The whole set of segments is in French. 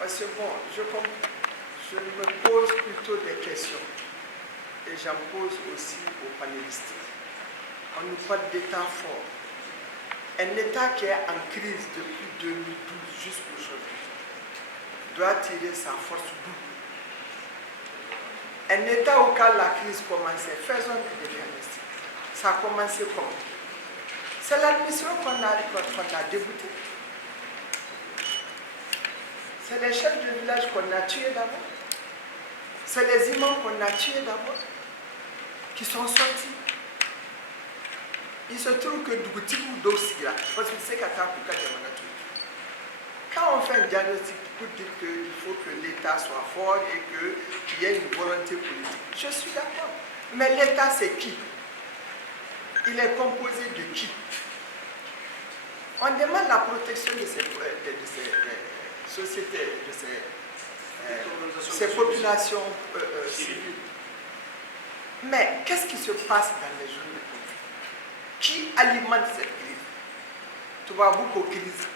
Parce que bon, je me pose plutôt des questions. Et j'en pose aussi aux panélistes. On nous parle d'État fort. Un État qui est en crise depuis 2012 jusqu'aujourd'hui doit tirer sa force d'où? Un État auquel la crise commençait, faisons des diagnostics. Ça a commencé comment? C'est l'admission qu'on a déboutée. C'est les chefs de village qu'on a tués d'abord. C'est les imams qu'on a tués d'abord, qui sont sortis. Il se trouve que Dougoutigou Dossira, parce que c'est quand on fait un diagnostic pour dire qu'il faut que l'État soit fort et qu'il y ait une volonté politique, je suis d'accord. Mais l'État, c'est qui? Il est composé de qui? On demande la protection de ces sociétés, de ces populations civiles. Mais qu'est-ce qui se passe dans les journées? Qui alimente cette crise? Tu vois beaucoup de crises.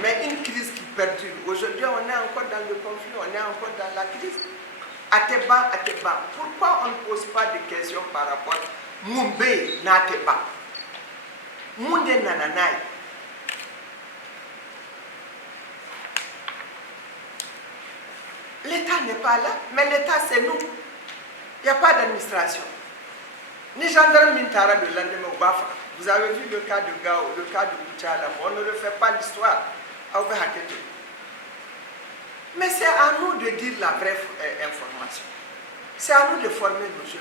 Mais une crise qui perdure. Aujourd'hui, on est encore dans le conflit, on est encore dans la crise. Ateba. Pourquoi on ne pose pas de questions par rapport à Mumbe Nateba? Munde Nananai. L'État n'est pas là, mais l'État c'est nous. Il n'y a pas d'administration. Ni gendarme Mintara le lendemain au Bafa. Vous avez vu le cas de Gao, le cas de Bouchala. On ne refait pas l'histoire. Mais c'est à nous de dire la vraie information. C'est à nous de former nos jeunes.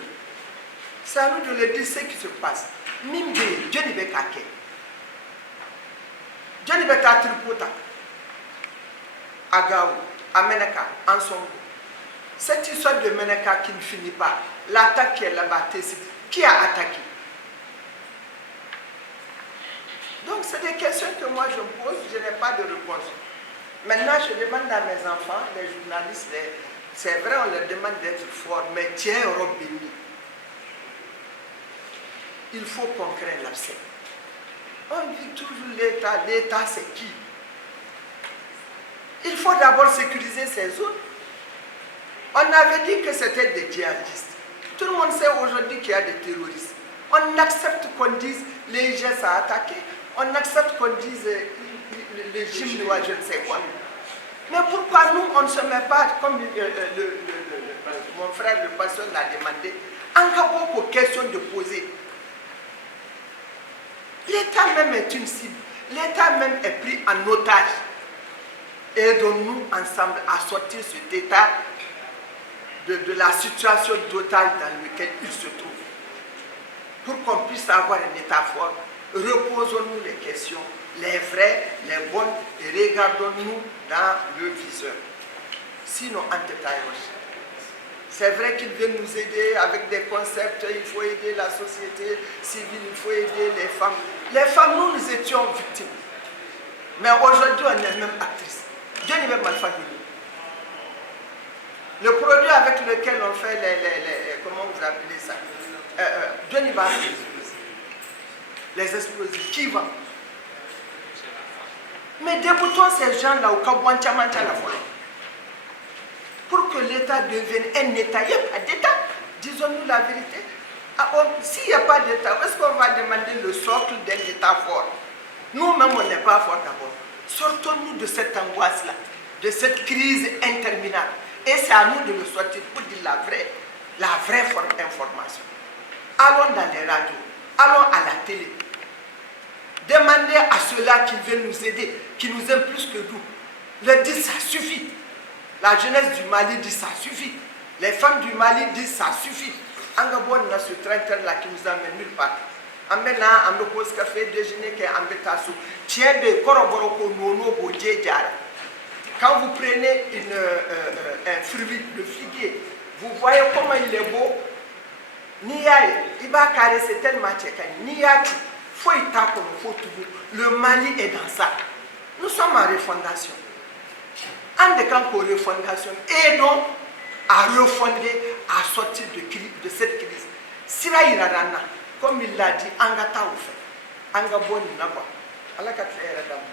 C'est à nous de leur dire ce qui se passe. Mimbe, Dieu ne veut qu'à qui. Dieu ne veut qu'à Tripota. À Gao, à Meneka, en Songo. Cette histoire de Meneka qui ne finit pas, l'attaque qui est là-bas, qui a attaqué? Donc, c'est des questions que moi je me pose, je n'ai pas de réponse. Maintenant, je demande à mes enfants, les journalistes, c'est vrai, on leur demande d'être forts, mais tiens, Europe bénie. Il faut qu'on crée l'abcès. On dit toujours l'État, l'État c'est qui? Il faut d'abord sécuriser ces zones. On avait dit que c'était des djihadistes. Tout le monde sait aujourd'hui qu'il y a des terroristes. On accepte qu'on dise les gens à attaquer. On accepte qu'on dise le chinois, je ne sais quoi. Mais pourquoi nous, on ne se met pas, comme mon frère le pasteur l'a demandé, encore beaucoup de questions de poser. L'État même est une cible. L'État même est pris en otage. Aidons-nous ensemble à sortir cet État de la situation totale dans laquelle il se trouve. Pour qu'on puisse avoir un État fort, reposons-nous les questions, les vraies, les bonnes, et regardons-nous dans le viseur. Sinon, c'est vrai qu'il veut nous aider avec des concepts, il faut aider la société civile, il faut aider les femmes. Les femmes, nous étions victimes. Mais aujourd'hui, on est même actrices. Dieu ne veut pas le faire. Le produit avec lequel on fait comment vous appelez ça? Dieu ne va pas les explosifs. Qui va? Mais déboutons ces gens-là au Kabouantiamanta la folie. Pour que l'État devienne un État, il n'y a pas d'État. Disons-nous la vérité. S'il n'y a pas d'État, est-ce qu'on va demander le socle d'un État fort? Nous-mêmes, on n'est pas forts d'abord. Sortons-nous de cette angoisse-là, de cette crise interminable. Et c'est à nous de le sortir pour dire la vraie information. Allons dans les radios, allons à la télé. Demandez à ceux-là qui veulent nous aider, qui nous aiment plus que nous. Leur dire ça suffit. La jeunesse du Mali dit ça suffit. Les femmes du Mali disent ça suffit. Angabon a ce traiteur-là qui nous amène nulle part. Amena, on pose café, déjeuner, qui est en bétassou. Tiens, de Koroboroko, Nono, Bodje, Djara. Quand vous prenez un fruit, le figuier, vous voyez comment il est beau. Niaï, Ibakare, c'est tellement tchékaï. Niaï, faut y taper, faut tout. Le Mali est dans ça. Nous sommes en refondation. En décant pour refondation, aidons à refonder, à sortir de cette crise. Sira Irarana, comme il l'a dit, Angata ou fait. Angabon Naba. ala ka tile yɛrɛ d'a ma